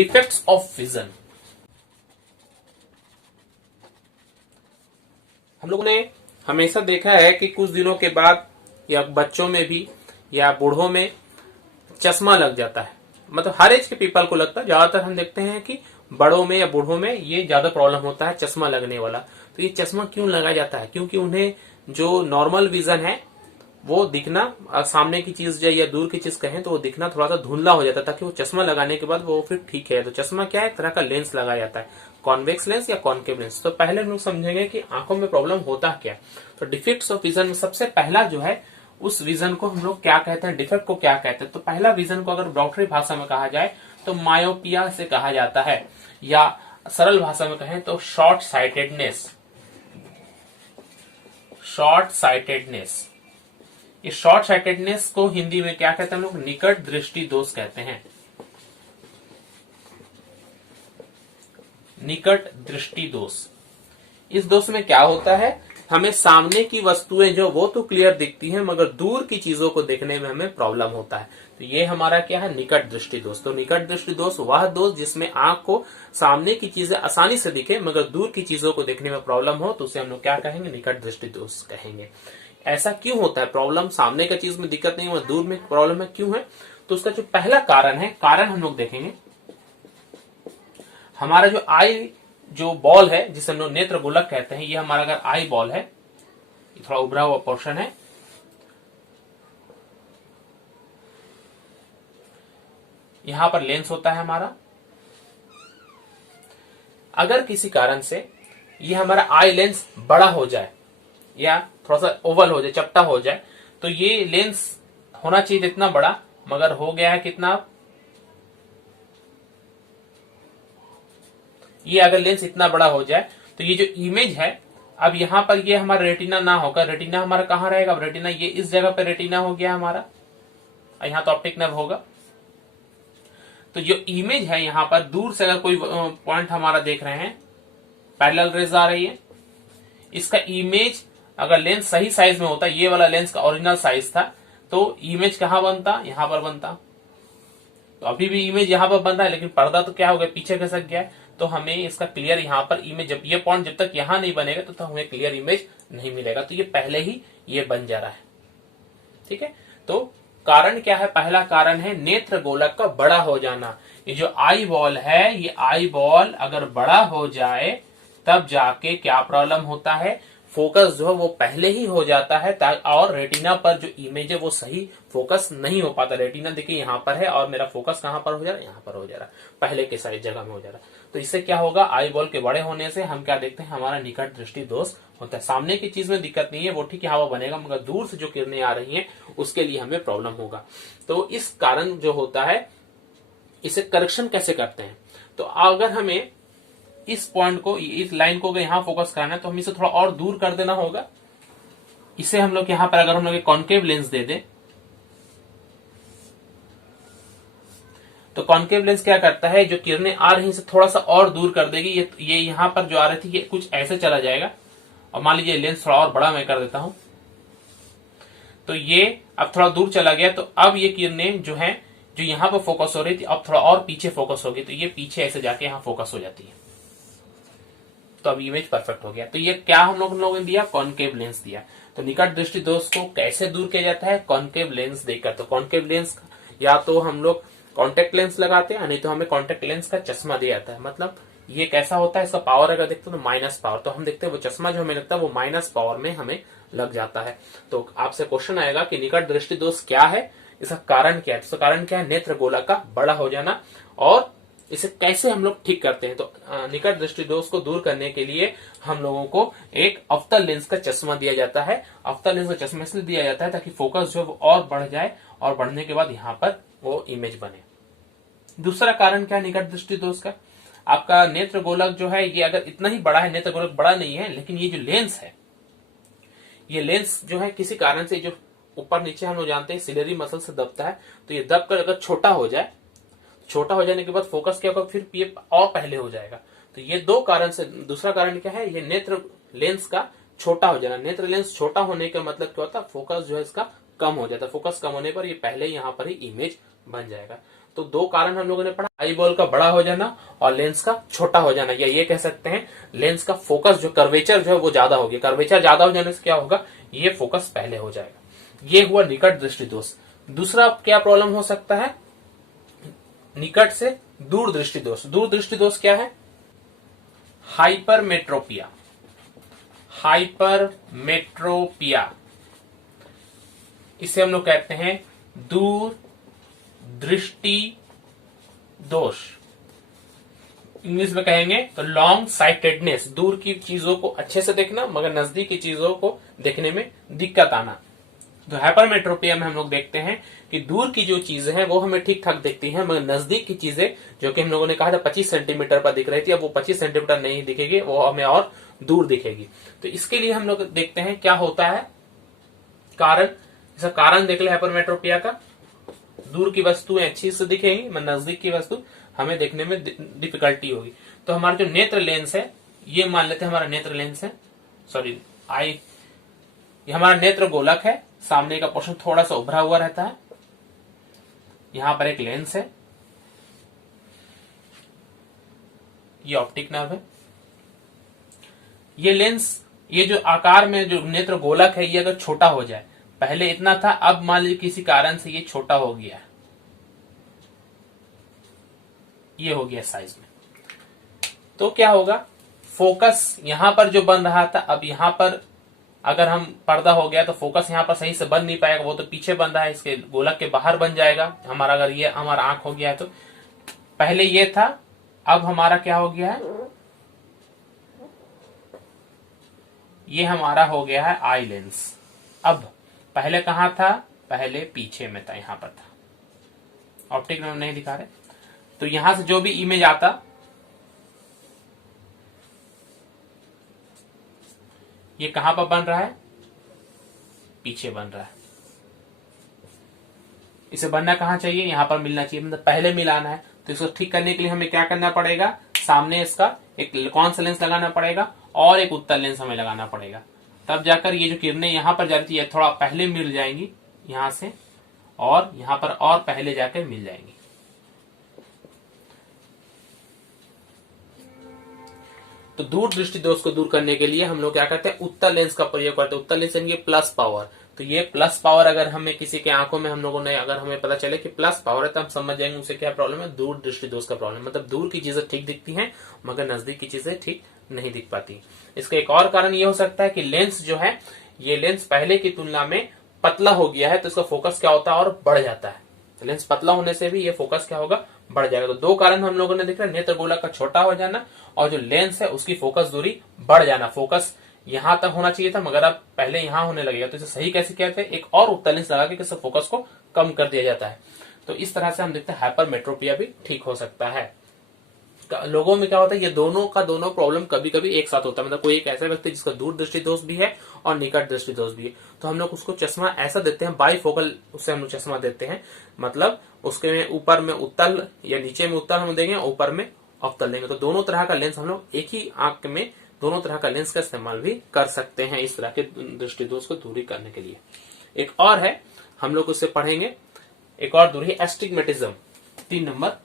Defects of vision. हम लोगों ने हमेशा देखा है कि कुछ दिनों के बाद या बच्चों में भी या बूढ़ों में चश्मा लग जाता है। मतलब हर एज के पीपल को लगता है, ज्यादातर हम देखते हैं कि बड़ों में या बूढ़ों में ये ज्यादा प्रॉब्लम होता है चश्मा लगने वाला। तो ये चश्मा क्यों लगाया जाता है? क्योंकि उन्हें जो नॉर्मल विजन है वो दिखना, सामने की चीज या दूर की चीज कहें तो वो दिखना थोड़ा सा धुंधला हो जाता है, ताकि वो चश्मा लगाने के बाद वो फिर ठीक है। तो चश्मा क्या है? एक तरह का लेंस लगाया जाता है, कॉन्वेक्स लेंस या कॉन्केव लेंस। तो पहले हम लोग समझेंगे कि आंखों में प्रॉब्लम होता क्या। तो डिफेक्ट्स ऑफ विजन में सबसे पहला जो है, उस विजन को हम लोग क्या कहते हैं, डिफेक्ट को क्या कहते हैं। तो पहला विजन को अगर डॉक्टरी भाषा में कहा जाए तो मायोपिया से कहा जाता है, या सरल भाषा में कहें तो शॉर्ट साइटेडनेस। शॉर्ट साइटेडनेस, इस शॉर्ट साइटेडनेस को हिंदी में क्या कहते हैं हम लोग? निकट दृष्टि दोष कहते हैं। निकट दृष्टि दोष। इस दोष में क्या होता है, हमें सामने की वस्तुएं जो वो तो क्लियर दिखती हैं, मगर दूर की चीजों को देखने में हमें प्रॉब्लम होता है। तो ये हमारा क्या है? निकट दृष्टि दोष। तो निकट दृष्टि दोष वह दोष जिसमें आंख को सामने की चीजें आसानी से दिखे मगर दूर की चीजों को देखने में प्रॉब्लम हो, तो उसे हम लोग क्या कहेंगे? निकट दृष्टि दोष कहेंगे। ऐसा क्यों होता है? प्रॉब्लम सामने का चीज में दिक्कत नहीं है, दूर में प्रॉब्लम है, क्यों है? तो उसका जो पहला कारण है, कारण हम लोग देखेंगे, हमारा जो आई जो बॉल है जिसे हम लोग नेत्र गोलक कहते हैं, ये हमारा अगर आई बॉल है, थोड़ा उभरा हुआ पोर्शन है, यहां पर लेंस होता है हमारा। अगर किसी कारण से ये हमारा आई लेंस बड़ा हो जाए या थोड़ा सा ओवल हो जाए, चपटा हो जाए, तो ये लेंस होना चाहिए इतना बड़ा, मगर हो गया है कितना? ये अगर लेंस इतना बड़ा हो जाए तो ये जो इमेज है, अब यहां पर ये हमारा रेटिना ना होकर, रेटिना हमारा कहां रहेगा? अब रेटिना ये इस जगह पर रेटिना हो गया हमारा, यहां तो ऑप्टिक नर्व होगा। तो जो इमेज है यहां पर दूर से अगर कोई पॉइंट हमारा देख रहे हैं, पैरेलल रेज आ रही है, इसका इमेज अगर लेंस सही साइज में होता, ये वाला लेंस का ओरिजिनल साइज था, तो इमेज कहां बनता? यहां पर बनता। तो अभी भी इमेज यहां पर बन रहा है, लेकिन पर्दा तो क्या हो गया? पीछे खसक गया है। तो हमें इसका क्लियर यहां पर इमेज, जब ये पॉइंट जब तक यहां नहीं बनेगा तो हमें क्लियर इमेज नहीं मिलेगा। तो ये पहले ही ये बन जा रहा है, ठीक है। तो कारण क्या है? पहला कारण है नेत्र गोलक का बड़ा हो जाना। ये जो आई बॉल है, ये आई बॉल अगर बड़ा हो जाए तब जाके क्या प्रॉब्लम होता है? फोकस जो है वो पहले ही हो जाता है, और रेटिना पर जो इमेज है वो सही फोकस नहीं हो पाता। रेटिना देखिए यहाँ पर है और मेरा फोकस कहां पर हो जा रहा है? यहाँ पर हो जा रहा है, पहले के साइज जगह में हो जा रहा है। तो इससे क्या होगा? आई बॉल के बड़े होने से हम क्या देखते हैं? हमारा निकट दृष्टि दोष होता है। सामने की चीज में दिक्कत नहीं है, वो ठीक यहाँ पर बनेगा, मगर दूर से जो किरणें आ रही हैं उसके लिए हमें प्रॉब्लम होगा। तो इस कारण जो होता है, इसे करेक्शन कैसे करते हैं? तो अगर हमें इस पॉइंट को, इस लाइन को अगर यहां फोकस करना है तो हमें इसे थोड़ा और दूर कर देना होगा। इसे हम लोग यहां पर अगर हम लोग कॉन्केव लेंस दे दें, तो कॉन्केव लेंस क्या करता है? जो किरणें आ रही हैं इसे थोड़ा सा और दूर कर देगी। ये यहां पर जो आ रही थी ये कुछ ऐसे चला जाएगा, और मान लीजिए लेंस थोड़ा और बड़ा मैं कर देता हूं, तो ये अब थोड़ा दूर चला गया। तो अब ये किरणें जो है, जो यहां पर फोकस हो रही थी, अब थोड़ा और पीछे फोकस होगी, तो ये पीछे ऐसे जाके यहां फोकस हो जाती है। तो अब इमेज परफेक्ट हो गया। तो ये क्या हम लोगों ने दिया? कॉन्केव लेंस दिया। तो निकट दृष्टि दोष को कैसे दूर किया जाता है? कॉन्केव लेंस देकर। तो कॉन्केव लेंस या तो हम लोग कॉन्टेक्ट लेंस लगाते हैं, नहीं तो हमें कॉन्टेक्ट लेंस का चश्मा दिया जाता है। मतलब ये कैसा होता है? इसका पावर अगर देखते हो तो माइनस पावर। तो हम देखते हैं वो चश्मा जो हमें लगता है वो माइनस पावर में हमें लग जाता है। तो आपसे क्वेश्चन आएगा कि निकट दृष्टि दोष क्या है, इसका कारण क्या है? तो कारण क्या है? नेत्र गोलक का बड़ा हो जाना। और इसे कैसे हम लोग ठीक करते हैं? तो निकट दृष्टि दोष को दूर करने के लिए हम लोगों को एक अवतल लेंस का चश्मा दिया जाता है। अवतल लेंस का चश्मा इसलिए दिया जाता है ताकि फोकस जो है वो और बढ़ जाए, और बढ़ने के बाद यहाँ पर वो इमेज बने। दूसरा कारण क्या है निकट दृष्टि दोष का? आपका नेत्र गोलक जो है ये अगर इतना ही बड़ा है, नेत्र गोलक बड़ा नहीं है, लेकिन ये जो लेंस है, ये लेंस जो है किसी कारण से जो ऊपर नीचे हम लोग जानते हैं सिलेरी मसल से दबता है, तो ये दब कर अगर छोटा हो जाए, छोटा हो जाने के बाद फोकस क्या होगा? फिर ये और पहले हो जाएगा। तो ये दो कारण से, दूसरा कारण क्या है? ये नेत्र लेंस का छोटा हो जाना। नेत्र लेंस छोटा होने का मतलब क्या होता है? फोकस जो है इसका कम हो जाता है। फोकस कम होने पर ये पहले यहाँ पर ही इमेज बन जाएगा। तो दो कारण हम लोगों ने पढ़ा, आई बॉल का बड़ा हो जाना और लेंस का छोटा हो जाना, या ये कह सकते हैं लेंस का फोकस जो कर्वेचर जो है वो ज्यादा हो गया। कर्वेचर ज्यादा हो जाने से क्या होगा, ये फोकस पहले हो जाएगा। ये हुआ निकट दृष्टि दोष। दूसरा क्या प्रॉब्लम हो सकता है, निकट से दूर दृष्टि दोष। दूर दृष्टि दोष क्या है, हाइपरमेट्रोपिया। हाइपरमेट्रोपिया इसे हम लोग कहते हैं दूर दृष्टि दोष। इंग्लिश में कहेंगे तो लॉन्ग साइटेडनेस, दूर की चीजों को अच्छे से देखना मगर नजदीक की चीजों को देखने में दिक्कत आना। तो हाइपरमेट्रोपिया में हम लोग देखते हैं कि दूर की जो चीजें हैं वो हमें ठीक ठाक दिखती हैं, मगर नजदीक की चीजें जो कि हम लोगों ने कहा था 25 सेंटीमीटर पर दिख रही थी, अब वो 25 सेंटीमीटर नहीं दिखेगी, वो हमें और दूर दिखेगी। तो इसके लिए हम लोग देखते हैं क्या होता है कारण। इसका कारण देख ले हाइपरमेट्रोपिया का, दूर की वस्तुएं अच्छी से दिखेंगी मगर नजदीक की वस्तु हमें देखने में डिफिकल्टी होगी। तो हमारा जो नेत्र लेंस है, ये मान लेते हैं हमारा नेत्र लेंस है, सॉरी आई, ये हमारा नेत्र गोलक है, सामने का पोर्शन थोड़ा सा उभरा हुआ रहता है, यहां पर एक लेंस है, ये ऑप्टिक नर्व है। ये लेंस, ये जो आकार में जो नेत्र गोलक है, ये अगर छोटा हो जाए, पहले इतना था, अब मान लीजिए किसी कारण से ये छोटा हो गया, ये हो गया साइज में, तो क्या होगा, फोकस यहां पर जो बन रहा था, अब यहां पर अगर हम पर्दा हो गया तो फोकस यहां पर सही से बन नहीं पाएगा, वो तो पीछे बन रहा है, इसके गोलक के बाहर बन जाएगा हमारा। अगर ये हमारा आंख हो गया है तो पहले ये था, अब हमारा क्या हो गया है, ये हमारा हो गया है आई लेंस। अब पहले कहां था, पहले पीछे में था, यहां पर था, ऑप्टिक नर्व नहीं दिखा रहे। तो यहां से जो भी इमेज आता, ये कहां पर बन रहा है, पीछे बन रहा है। इसे बनना कहां चाहिए, यहां पर मिलना चाहिए, मतलब पहले मिलाना है। तो इसको ठीक करने के लिए हमें क्या करना पड़ेगा, सामने इसका एक कौन सा लेंस लगाना पड़ेगा और एक उत्तल लेंस हमें लगाना पड़ेगा, तब जाकर ये जो किरणें यहां पर जाती है थोड़ा पहले मिल जाएंगी यहां से, और यहां पर और पहले जाकर मिल जाएंगी। तो दूर दृष्टि दोष को दूर करने के लिए हम लोग क्या करते हैं, उत्तल लेंस का प्रयोग करते हैं। उत्तल लेंस यानी प्लस पावर। तो ये प्लस पावर अगर हमें किसी के आंखों में हम लोगों ने, अगर हमें पता चले कि प्लस पावर है, तो हम समझ जाएंगे उसे क्या प्रॉब्लम है, दूर दृष्टि दोष का प्रॉब्लम। मतलब दूर की चीजें ठीक दिखती हैं मगर नजदीक की चीजें ठीक नहीं दिख पाती। इसका एक और कारण ये हो सकता है कि लेंस जो है, ये लेंस पहले की तुलना में पतला हो गया है, तो इसका फोकस क्या होता है, और बढ़ जाता है। तो लेंस पतला होने से भी ये फोकस क्या होगा, बढ़ जाएगा। तो दो कारण हम लोगों ने देखा, नेत्र गोलक का छोटा हो जाना और जो लेंस है उसकी फोकस दूरी बढ़ जाना। फोकस यहां तक होना चाहिए था मगर अब पहले यहां होने लगेगा। तो इसे सही कैसे कहते हैं, एक और उत्तल लेंस लगा के फोकस को कम कर दिया जाता है। तो इस तरह से हम देखते हैं हाइपरमेट्रोपिया भी ठीक हो सकता है। लोगों में क्या होता है, ये दोनों का दोनों प्रॉब्लम कभी कभी एक साथ होता है। मतलब कोई एक ऐसा व्यक्ति जिसका दूर दृष्टि दोष भी है और निकट दृष्टि दोष भी है, तो हम लोग उसको चश्मा ऐसा देते हैं, बाईफोकल उससे हम लोग चश्मा देते हैं। मतलब उसके में ऊपर में उत्तल या नीचे में उत्तल हम देंगे, ऊपर में अवतल देंगे। तो दोनों तरह का लेंस हम लोग एक ही आंख में दोनों तरह का लेंस का इस्तेमाल भी कर सकते हैं इस तरह के दृष्टि दोष को दूरी करने के लिए। एक और है, हम लोग उससे पढ़ेंगे, एक और दूरी एस्टिग्मेटिज्म, 3 नंबर।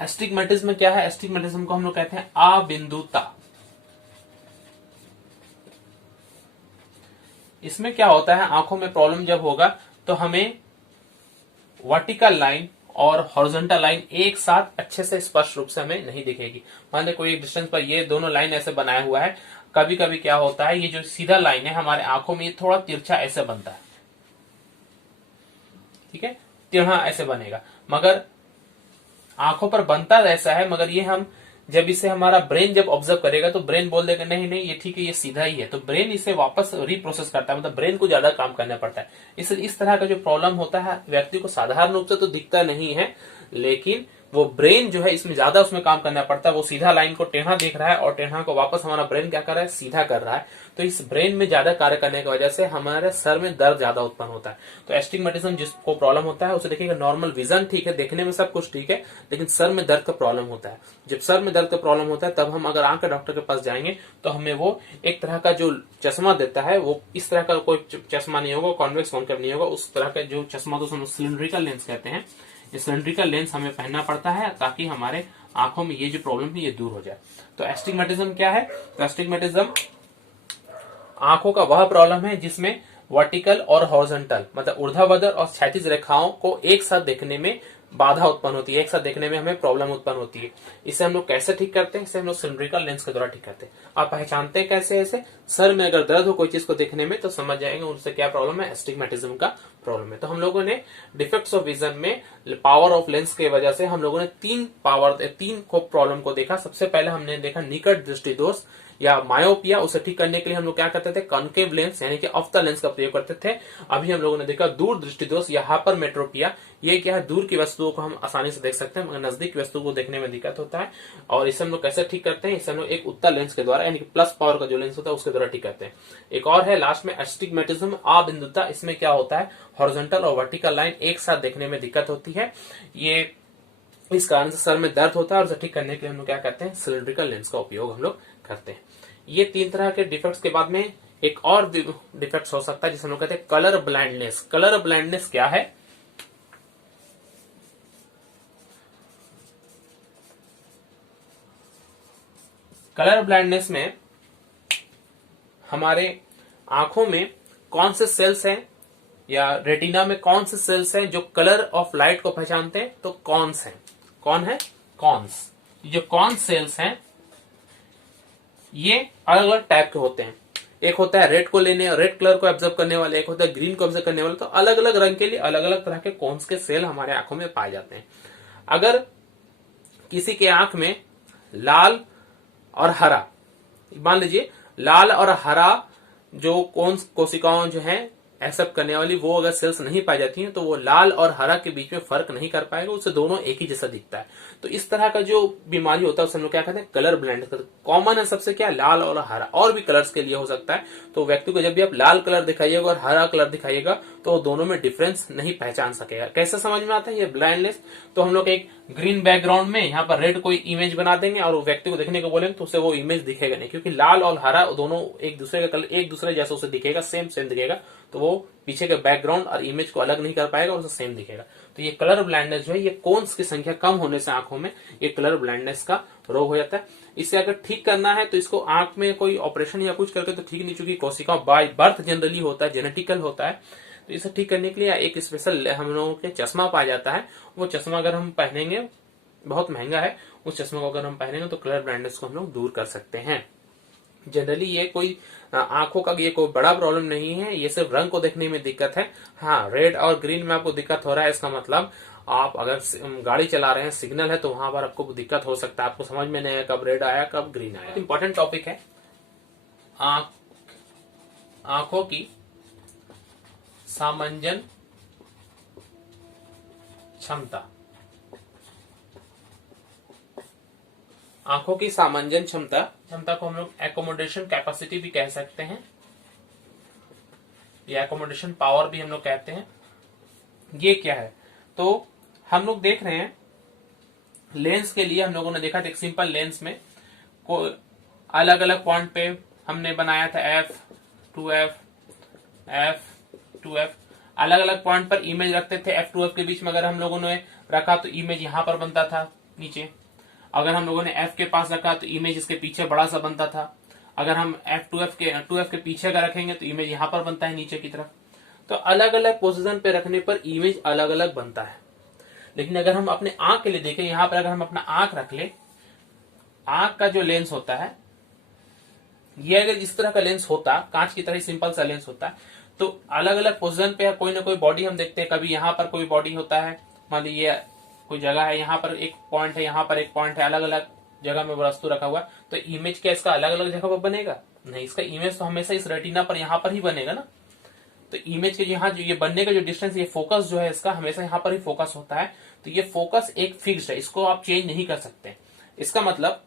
एस्टिग्मेटिज्म क्या है, एस्टिग्मेटिज्म को हम लोग कहते हैं अबिंदुता। इसमें क्या होता है, आंखों में प्रॉब्लम जब होगा तो हमें वर्टिकल लाइन और हॉरिजॉन्टल लाइन एक साथ अच्छे से स्पष्ट रूप से हमें नहीं दिखेगी। मान लीजिए कोई डिस्टेंस पर ये दोनों लाइन ऐसे बनाया हुआ है, कभी कभी क्या होता है, ये जो सीधा लाइन है हमारे आंखों में ये थोड़ा तिरछा ऐसे बनता है, ठीक है, टेढ़ा ऐसे बनेगा, मगर आंखों पर बनता ऐसा है, मगर ये हम जब इसे हमारा ब्रेन जब ऑब्जर्व करेगा तो ब्रेन बोल देगा नहीं नहीं ये ठीक है, ये सीधा ही है। तो ब्रेन इसे वापस रिप्रोसेस करता है, मतलब ब्रेन को ज्यादा काम करना पड़ता है। इसलिए इस तरह का जो प्रॉब्लम होता है व्यक्ति को साधारण रूप से तो दिखता नहीं है, लेकिन वो ब्रेन जो है इसमें ज्यादा उसमें काम करना पड़ता है। वो सीधा लाइन को टेढ़ा देख रहा है और टेढ़ा को वापस हमारा ब्रेन क्या कर रहा है, सीधा कर रहा है। तो इस ब्रेन में ज्यादा कार्य करने की वजह से हमारे सर में दर्द ज्यादा उत्पन्न होता है। तो एस्टिग्मेटिज्म जिसको प्रॉब्लम होता है उसे देखिएगा नॉर्मल विजन ठीक है, देखने में सब कुछ ठीक है, लेकिन सर में दर्द का प्रॉब्लम होता है। जब सर में दर्द का प्रॉब्लम होता है तब हम अगर आंख के डॉक्टर के पास जाएंगे तो हमें वो एक तरह का जो चश्मा देता है, वो इस तरह का कोई चश्मा नहीं होगा, कॉन्वेक्स कॉन्केव नहीं होगा, उस तरह का जो चश्मा तो हम सिलिंड्रिकल लेंस कहते हैं। ये सिलिंड्रिकल लेंस हमें पहनना पड़ता है ताकि हमारे आंखों में ये जो प्रॉब्लम है ये दूर हो जाए। तो एस्टिग्मेटिज्म क्या है? तो एस्टिग्मेटिज्म आंखों का वह प्रॉब्लम है जिसमें वर्टिकल और हॉरिजॉन्टल मतलब ऊर्ध्वाधर और क्षैतिज रेखाओं को एक साथ देखने में बाधा उत्पन्न होती है, एक साथ देखने में हमें प्रॉब्लम उत्पन्न होती है। इसे हम लोग कैसे ठीक करते हैं? इसे हम लोग सिलिंड्रिकल लेंस के द्वारा ठीक करते हैं। आप पहचानते हैं कैसे? ऐसे सर में अगर दर्द हो कोई चीज को देखने में तो समझ जाएंगे उनसे क्या प्रॉब्लम है, एस्टिग्मेटिज्म का प्रॉब्लम है। तो हम लोगों ने डिफेक्ट्स ऑफ विजन में पावर ऑफ लेंस की वजह से हम लोगों ने तीन को प्रॉब्लम को देखा। सबसे पहले हमने देखा निकट दृष्टि दोष या मायोपिया, उसे ठीक करने के लिए हम लोग क्या करते थे, कॉन्केव लेंस यानी कि ऑफ्था लेंस का प्रयोग करते थे। अभी हम लोगों ने देखा दूर दृष्टि दोष या हाइपरमेट्रोपिया। ये क्या है, दूर की वस्तुओं को हम आसानी से देख सकते हैं मगर नजदीक की वस्तुओं को देखने में दिक्कत होता है। और इसे हम लोग कैसे ठीक करते हैं? इसे हम लोग एक उत्तल लेंस के द्वारा यानी कि प्लस पावर का जो लेंस होता है उसके द्वारा ठीक करते हैं। एक और है लास्ट में एस्टिग्मेटिज्म अबिंदुता। इसमें क्या होता है, हॉरिजॉन्टल और वर्टिकल लाइन एक साथ देखने में दिक्कत होती है। ये इस कारण से सर में दर्द होता है और उसे ठीक करने के लिए हम लोग क्या करते हैं, सिलिंड्रिकल लेंस का उपयोग हम लोग करते हैं। ये तीन तरह के डिफेक्ट्स के बाद में एक और डिफेक्ट्स हो सकता है जिसे हम लोग कहते हैं कलर ब्लाइंडनेस। कलर ब्लाइंडनेस क्या है? कलर ब्लाइंडनेस में हमारे आंखों में कौन से सेल्स हैं या रेटिना में कौन से सेल्स हैं जो कलर ऑफ लाइट को पहचानते हैं? तो कॉन्स हैं। कौन है? कॉन्स। जो कॉन सेल्स हैं ये अलग अलग टाइप के होते हैं। एक होता है रेड कलर को ऑब्जर्व करने वाले, एक होता है ग्रीन को ऑब्जर्व करने वाले। तो अलग अलग रंग के लिए अलग अलग तरह के कॉन्स के सेल हमारे आंखों में पाए जाते हैं। अगर किसी के आंख में लाल और हरा, मान लीजिए लाल और हरा जो कॉन्स कोशिकाओं जो है एक्सेप्ट करने वाली, वो अगर सेल्स नहीं पाई जाती हैं तो वो लाल और हरा के बीच में फर्क नहीं कर पाएगा, उससे दोनों एक ही जैसा दिखता है। तो इस तरह का जो बीमारी होता है उसे हम लोग क्या कहते हैं, कलर ब्लाइंडनेस। कॉमन है सबसे क्या, लाल और हरा, और भी कलर्स के लिए हो सकता है। तो व्यक्ति को जब भी आप लाल कलर दिखाइएगा और हरा कलर दिखाइएगा तो दोनों में डिफरेंस नहीं पहचान सकेगा। कैसे समझ में आता है ये ब्लाइंडनेस? तो हम लोग एक ग्रीन बैकग्राउंड में यहाँ पर रेड कोई इमेज बना देंगे और व्यक्ति को देखने को बोलेंगे तो उसे वो इमेज दिखेगा नहीं, क्योंकि लाल और हरा दोनों एक दूसरे का कलर एक दूसरे जैसा उसे दिखेगा, सेम दिखेगा। तो वो पीछे के बैकग्राउंड और इमेज को अलग नहीं कर पाएगा, उसे सेम दिखेगा। तो ये कलर ब्लाइंडनेस जो है, ये कोन्स की संख्या कम होने से आंखों में ये कलर ब्लाइंडनेस का रोग हो जाता है। इसे अगर ठीक करना है तो इसको आंख में कोई ऑपरेशन या कुछ करके तो ठीक नहीं, चूंकि कोशिकाओं बाय बर्थ जनरली होता है, जेनेटिकल होता है। तो इसे ठीक करने के लिए एक स्पेशल हम लोगों के चश्मा पाया जाता है। वो चश्मा अगर हम पहनेंगे, बहुत महंगा है, उस चश्मा को अगर हम पहनेंगे तो कलर ब्लाइंडनेस को हम लोग दूर कर सकते हैं। जनरली ये कोई आंखों का ये कोई बड़ा प्रॉब्लम नहीं है, ये सिर्फ रंग को देखने में दिक्कत है। हाँ, रेड और ग्रीन में आपको दिक्कत हो रहा है, इसका मतलब आप अगर गाड़ी चला रहे हैं, सिग्नल है, तो वहां पर आपको दिक्कत हो सकता है, आपको समझ में नहीं आया कब रेड आया कब ग्रीन आया। इंपॉर्टेंट टॉपिक है आंखों की सामंजन क्षमता। आंखों की सामंजन क्षमता को हम लोग एकोमोडेशन कैपेसिटी भी कह सकते हैं, या एकोमोडेशन पावर भी हम लोग कहते हैं। ये क्या है? तो हम लोग देख रहे हैं लेंस के लिए हम लोगों ने देखा था एक सिंपल लेंस में को अलग अलग पॉइंट पे हमने बनाया था F2F, F2F, अलग अलग पॉइंट पर इमेज रखते थे। F2F के बीच में अगर हम लोगों ने रखा तो इमेज यहां पर बनता था नीचे। अगर हम लोगों ने F के पास रखा तो इमेज इसके पीछे बड़ा सा बनता था। अगर हम F2F के पीछे अगर रखेंगे तो इमेज यहां पर बनता है नीचे की तरफ। तो अलग अलग पोजीशन पे रखने पर इमेज अलग अलग बनता है। लेकिन अगर हम अपने आंख के लिए देखें, यहां पर अगर हम अपना आंख रख ले, आंख का जो लेंस होता है ये अगर इस तरह का लेंस होता, कांच की तरह सिंपल सा लेंस होता, तो अलग अलग पोजीशन पे कोई ना कोई बॉडी हम देखते हैं। कभी यहाँ पर कोई बॉडी होता है, मान लीजिए कोई जगह है, यहाँ पर एक पॉइंट है, यहाँ पर एक पॉइंट है, अलग अलग जगह में वस्तु रखा हुआ, तो इमेज क्या इसका अलग अलग जगह पर बनेगा? नहीं, इसका इमेज तो हमेशा इस रेटिना पर यहाँ पर ही बनेगा ना। तो इमेज के यहाँ जो ये बनने का जो डिस्टेंस, ये फोकस जो है इसका हमेशा यहाँ पर ही फोकस होता है। तो ये फोकस एक फिक्स्ड है, इसको आप चेंज नहीं कर सकते। इसका मतलब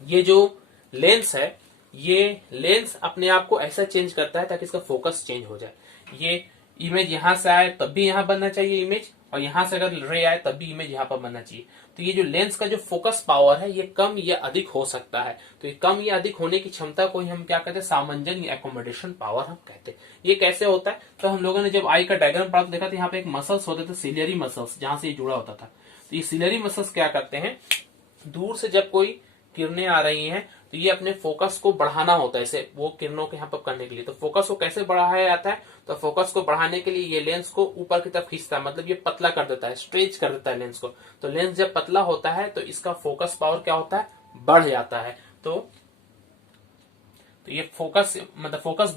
ये जो लेंस है, ये लेंस अपने आप को ऐसा चेंज करता है ताकि इसका फोकस चेंज हो जाए। ये इमेज यहां से आए तब भी यहां बनना चाहिए इमेज, और यहां से अगर रे आए तब भी इमेज यहां पर बनना चाहिए। तो ये जो लेंस का जो फोकस पावर है ये कम या अधिक हो सकता है। तो ये कम या अधिक होने की क्षमता को ही हम क्या कहते हैं, सामंजन या एकोमोडेशन पावर हम कहते हैं। ये कैसे होता है, तो हम लोगों ने जब आई का डायग्राम पढ़ा तो देखा था यहाँ पे एक मसल्स होते थे, सिलियरी मसल्स, जहां से ये जुड़ा होता था। तो ये सिलियरी मसल्स क्या करते हैं, दूर से जब कोई किरणें आ रही हैं तो ये अपने फोकस को बढ़ाना होता है इसे, वो किरणों के यहाँ पर करने के लिए। तो फोकस को कैसे बढ़ाया जाता है, तो फोकस को बढ़ाने के लिए ये लेंस को ऊपर की तरफ खींचता है, मतलब ये पतला कर देता है, स्ट्रेच कर देता है लेंस को। तो लेंस जब पतला होता है तो इसका फोकस पावर क्या होता है, बढ़ जाता है। तो ये फोकस मतलब फोकस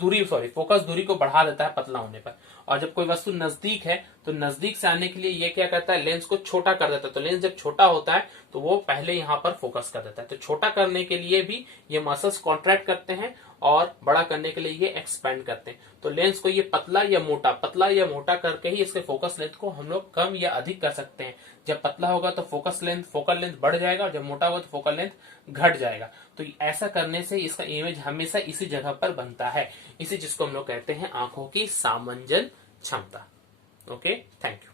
दूरी को बढ़ा देता है पतला होने पर। और जब कोई वस्तु नजदीक है तो नजदीक से आने के लिए ये क्या करता है, लेंस को छोटा कर देता है। तो लेंस जब छोटा होता है तो वो पहले यहाँ पर फोकस कर देता है। तो छोटा करने के लिए भी ये मसल्स कॉन्ट्रैक्ट करते हैं और बड़ा करने के लिए ये एक्सपेंड करते हैं। तो लेंस को ये पतला या मोटा करके ही इसके फोकस लेंथ को हम लोग कम या अधिक कर सकते हैं। जब पतला होगा तो फोकल लेंथ बढ़ जाएगा, और जब मोटा होगा तो फोकल लेंथ घट जाएगा। तो ऐसा करने से इसका इमेज हमेशा इसी जगह पर बनता है, इसी जिसको हम लोग कहते हैं आंखों की सामंजन क्षमता। Okay, thank you.